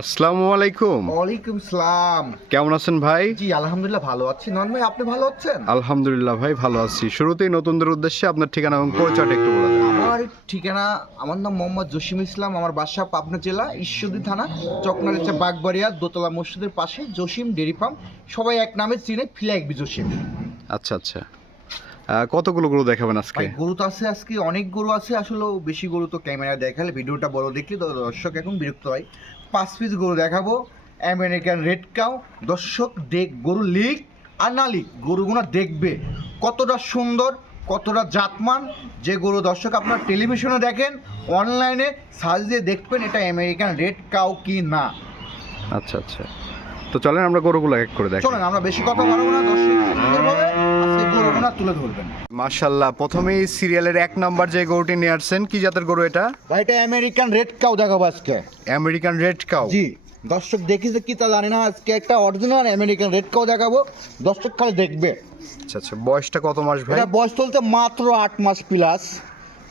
আসসালামু আলাইকুম। ওয়ালাইকুম সালাম। কেমন আছেন ভাই? জি আলহামদুলিল্লাহ ভালো আছি। নন ভাই আপনি ভালো আছেন? আলহামদুলিল্লাহ ভাই ভালো আছি। শুরুতেই নতুনদের উদ্দেশ্যে আপনার ঠিকানা এবং পরিচয়টা একটু বলে দেন। আমার ঠিকানা আমার নাম মোহাম্মদ জসিম ইসলাম। আমার বাসা পাবনা জেলা ঈশ্বরদী থানা চকনারেচা বাগবাড়িয়া দোতলা মসজিদের পাশে জসিম ডেরি ফার্ম। সবাই এক নামে চিনে ফিলাকবি জসিম। আচ্ছা আচ্ছা। কতগুলো গরু দেখাবেন আজকে? গরু তো আছে আজকে অনেক গরু আছে। আসলে বেশি গরু তো ক্যামেরা দেখালে ভিডিওটা বড় দেখলে তো দর্শক এখন বিরক্ত হয়। পাঁচ পিস গরু দেখাবো। আমেরিকান রেড কাউ দর্শক দেখ গরু লিক আর না লিক গরুগুলো দেখবে। কতটা সুন্দর কতটা জাতমান যে গরু দর্শক আপনার টেলিভিশনে দেখেন অনলাইনে সার্চ দিয়ে দেখবেন এটা আমেরিকান রেড কাউ কি না। আচ্ছা আচ্ছা। তো চলেন আমরা গরুগুলো এক করে দেখ। চলেন আমরা বেশি কথা বলব না দর্শক সুন্দরভাবে আজকে তুলে ধরবেন। মাশাল্লাহ প্রথমেই সিরিয়ালের এক নাম্বার যে গরুটি নিয়ে আসছেন কি জাতের গরু এটা? ভাই এটা আমেরিকান রেড কাউ দেখাবো আজকে। আমেরিকান রেড কাউ জি দর্শক দেখি যে কি তা জানি না আজকে একটা অরিজিনাল আমেরিকান রেড কাউ দেখাবো। দর্শক খালি দেখবে। আচ্ছা আচ্ছা বয়সটা কত মাস ভাই? এটা বয়স চলতে মাত্র আট মাস প্লাস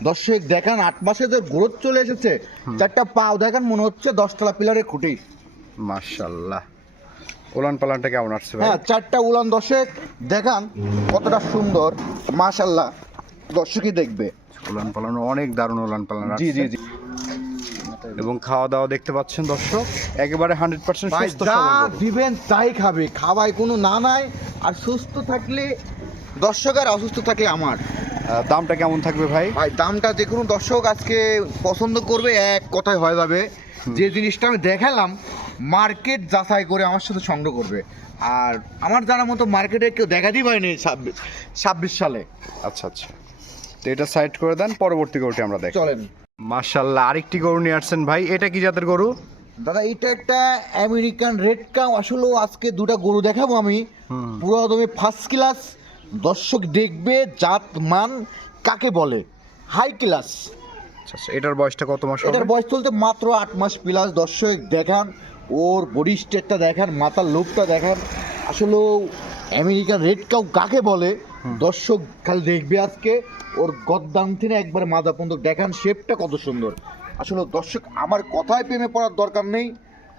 দর্শক দেখান আট মাসে যে গ্রোথ চলে এসেছে চারটা পাও দেখেন মনে হচ্ছে দশতলা পিলারের খুঁটি। মাশাল্লাহ। উলান পালানটা কেমন আসছে হ্যাঁ চারটা উলান দর্শক দেখান কতটা সুন্দর। মাশাল্লাহ দর্শকই দেখবে। উলান পালান অনেক দারুণ উলান পালান জি জি জি। এবং খাওয়া দাওয়া দেখতে পাচ্ছেন দর্শক একেবারে হান্ড্রেড পার্সেন্ট সুস্থ দিবেন তাই খাবে। খাওয়ায় কোনো না নাই। আর সুস্থ থাকলে দর্শক আর অসুস্থ থাকলে আমার। দামটা কেমন থাকবে ভাই? ভাই দামটা যে কোনো দর্শক আজকে পছন্দ করবে এক কথায় হয়ে যাবে। যে জিনিসটা আমি দেখালাম মার্কেট যাচাই করে আমার সাথে সংগ্রহ করবে। আর আমার জানার মতো মার্কেটে কেউ দেখাতেই পারেনি ছাব্বিশ ছাব্বিশ সালে। আচ্ছা আচ্ছা। তো এটা সাইড করে দেন পরবর্তী গরুটি আমরা দেখি। চলেন। মাশাল্লাহ আরেকটি গরু নিয়ে আসছেন ভাই এটা কি জাতের গরু? দাদা এটা একটা আমেরিকান রেড কাউ আসলেও আজকে দুটো গরু দেখাবো আমি। পুরো তুমি ফার্স্ট ক্লাস দর্শক দেখবে জাত মান কাকে বলে? হাই ক্লাস আচ্ছা আচ্ছা এটার বয়সটা কত মাস এটার বয়স চলতে মাত্র আট মাস প্লাস দর্শক দেখান। ওর বডি স্টেটটা দেখান মাথার লোকটা দেখান আসলে আমেরিকান রেড কাউ কাকে বলে? দর্শক খালি দেখবে আজকে। ওর গদ্দাম থেকে একবার মাথা পর্যন্ত দেখান শেপটা কত সুন্দর। আসলে দর্শক আমার কথায় প্রেমে পড়ার দরকার নেই।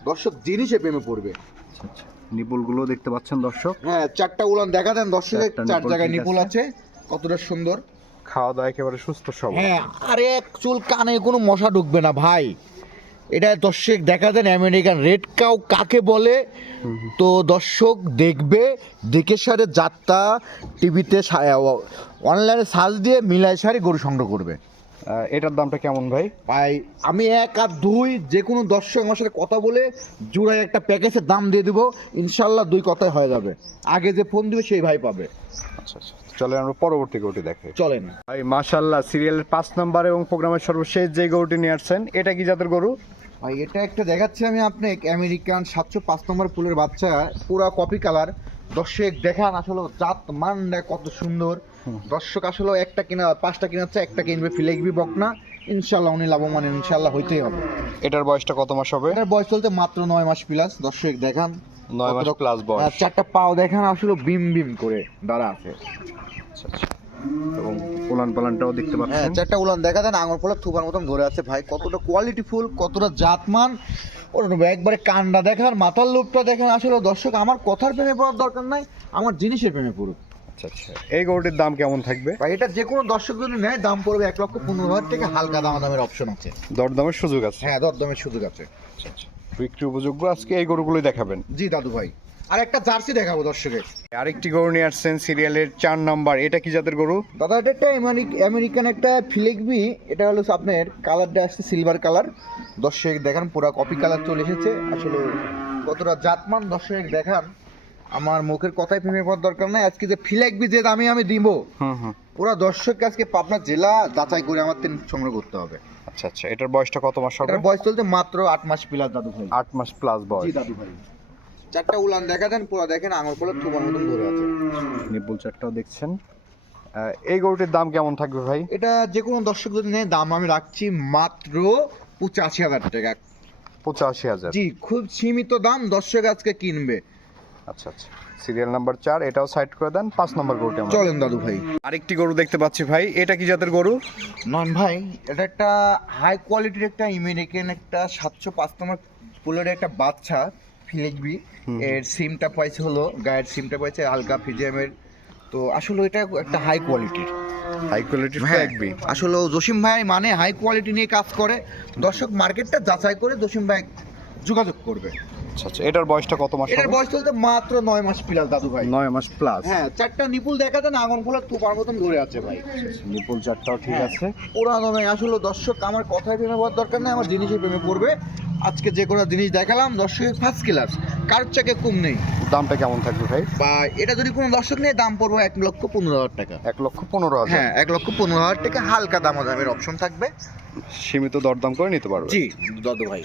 দর্শক জিনিসে প্রেমে পড়বে। আচ্ছা আচ্ছা। নিপুলগুলো দেখতে পাচ্ছেন দর্শক? হ্যাঁ চারটা উলান দেখা দেন দর্শকের। চার জায়গায় নিপুল আছে। কতটা সুন্দর। খাওয়া দাওয়া একেবারে সুস্থ সবল। হ্যাঁ আরে এক চুল কানে কোনো মশা ঢুকবে না ভাই। এটা দর্শক দেখা দেন আমেরিকান রেড কাউ কাকে বলে? তো দর্শক দেখবে দেখে সারে যাত্রা টিভিতে অনলাইনে সার্চ দিয়ে মিলাই সারি গরু সংগ্রহ করবে। এটার দামটা কেমন ভাই? ভাই আমি এক আর দুই যে কোনো দর্শক আমার সাথে কথা বলে জোড়ায় একটা প্যাকেজের দাম দিয়ে দেবো ইনশাল্লাহ দুই কথায় হয়ে যাবে। আগে যে ফোন দিবে সেই ভাই পাবে। আচ্ছা আচ্ছা চলে আমরা পরবর্তী গরুটি দেখে চলেন। ভাই মাশাল্লাহ সিরিয়ালের পাঁচ নাম্বার এবং প্রোগ্রামের সর্বশেষ যে গরুটি নিয়ে আসছেন এটা কি জাতের গরু? ভাই এটা একটা দেখাচ্ছি আমি আপনি আমেরিকান সাতশো পাঁচ নম্বর ফুলের বাচ্চা পুরা কপি কালার দর্শক দেখান আসলে জাত মানটা কত সুন্দর। দর্শক আসলে একটা কিনা পাঁচটা কিনাচ্ছে একটা কিনবে ফিলেকবি বকনা ইনশাল্লাহ উনি লাভবান ইনশাল্লাহ হইতেই হবে। এটার বয়সটা কত মাস হবে? এটার বয়স চলতে মাত্র নয় মাস প্লাস দর্শক দেখান নয় মাস প্লাস বয়স। আর চারটা পাও দেখান আসলে বিম বিম করে দাঁড়া আছে। আচ্ছা আচ্ছা। এবং পোলান পালানটাও দেখতে পাচ্ছেন হ্যাঁ চারটা উলান দেখা দেন আঙুর ফলে থুপার মতন ধরে আছে ভাই। কতটা কোয়ালিটি ফুল কতটা জাতমান। ওর একবারে কান্ডা দেখার মাথার লোকটা দেখেন। আসলে দর্শক আমার কথার প্রেমে পড়ার দরকার নাই আমার জিনিসের প্রেমে পড়ুক। আচ্ছা আচ্ছা। এই গরুটির দাম কেমন থাকবে? ভাই এটা যে কোনো দর্শক যদি নেয় দাম পড়বে এক লক্ষ পনেরো হাজার থেকে হালকা দামা দামের অপশন আছে। দরদামের সুযোগ আছে? হ্যাঁ দরদামের সুযোগ আছে। আচ্ছা আচ্ছা। বিক্রি উপযোগ্য আজকে এই গরুগুলোই দেখাবেন। জি দাদু ভাই। আর একটা জার্সি দেখাবো দর্শকের আরেকটি গরু নিয়ে আসছেন সিরিয়ালের চার নাম্বার। এটা কি জাতের গরু? দাদা এটা একটা আমেরিকান একটা ফিলেকবি। এটা হলো আপনার কালারটা আসছে সিলভার কালার দর্শক দেখান পুরো কপি কালার চলে এসেছে। আসলে কতটা জাতমান দর্শক দেখান। আমার মুখের কথাই প্রেমে পড়ার দরকার নাই। আজকে যে ফিলেকবি যে দামে আমি দিব পুরো দর্শককে আজকে পাবনা জেলা যাচাই করে আমার তিন সংগ্রহ করতে হবে। আচ্ছা আচ্ছা। এটার বয়সটা কত মাস হবে? বয়স চলতে মাত্র আট মাস প্লাস দাদু ভাই আট মাস প্লাস জি বয়স। দাদু ভাই চারটা উলান দেখা দেন পুরো দেখেন আঙুল পোলা থুবার মতন ধরে আছে। নিপুল চারটাও দেখছেন। এই গরুটির দাম কেমন থাকবে ভাই? এটা যে কোনো দর্শক যদি নেয় দাম আমি রাখছি মাত্র পঁচাশি হাজার টাকা। পঁচাশি হাজার। জি খুব সীমিত দাম দর্শক আজকে কিনবে। আচ্ছা আচ্ছা। সিরিয়াল নাম্বার চার এটাও সাইড করে দেন পাঁচ নম্বর গরুটি আমরা। চলেন দাদু ভাই। আরেকটি গরু দেখতে পাচ্ছি ভাই এটা কি জাতের গরু? নন ভাই এটা একটা হাই কোয়ালিটির একটা আমেরিকান একটা সাতশো পাঁচ নম্বর পোলোর একটা বাচ্চা। ফিলেকবি এর সিমটা পাইছে হলো গায়ের সিমটা পাইছে আলগা ফিজিএমের তো আসলে এটা একটা হাই কোয়ালিটির হাই কোয়ালিটির হ্যাঁ ফ্ল্যাগবি আসলে জসিম ভাই মানে হাই কোয়ালিটি নিয়ে কাজ করে। দর্শক মার্কেটটা যাচাই করে জসিম ভাই যোগাযোগ করবে। আচ্ছা আচ্ছা এটার বয়সটা কত মাস এটার বয়স চলতে মাত্র নয় মাস প্লাস দাদু ভাই নয় মাস প্লাস হ্যাঁ চারটা নিপুল দেখা যায় না আঙন খোলার তুপার মতন ধরে আছে ভাই। নিপুল চারটাও ঠিক হ্যাঁ। আছে। ওরা নয় আসলে দর্শক আমার কথায় প্রেমে পড়ার দরকার নেই আমার জিনিসে প্রেমে পড়বে। আজকে যে কোনো জিনিস দেখালাম দর্শকের ফার্স্ট ক্লাস কার চাকে কম নেই। দামটা কেমন থাকবে ভাই? বা এটা যদি কোনো দর্শক নিয়ে দাম পড়বে এক লক্ষ পনেরো হাজার টাকা। এক লক্ষ পনেরো হাজার? হ্যাঁ এক লক্ষ পনেরো হাজার টাকা হালকা দামাদামের অপশন থাকবে। সীমিত দরদাম করে নিতে পারবে? জি দাদু ভাই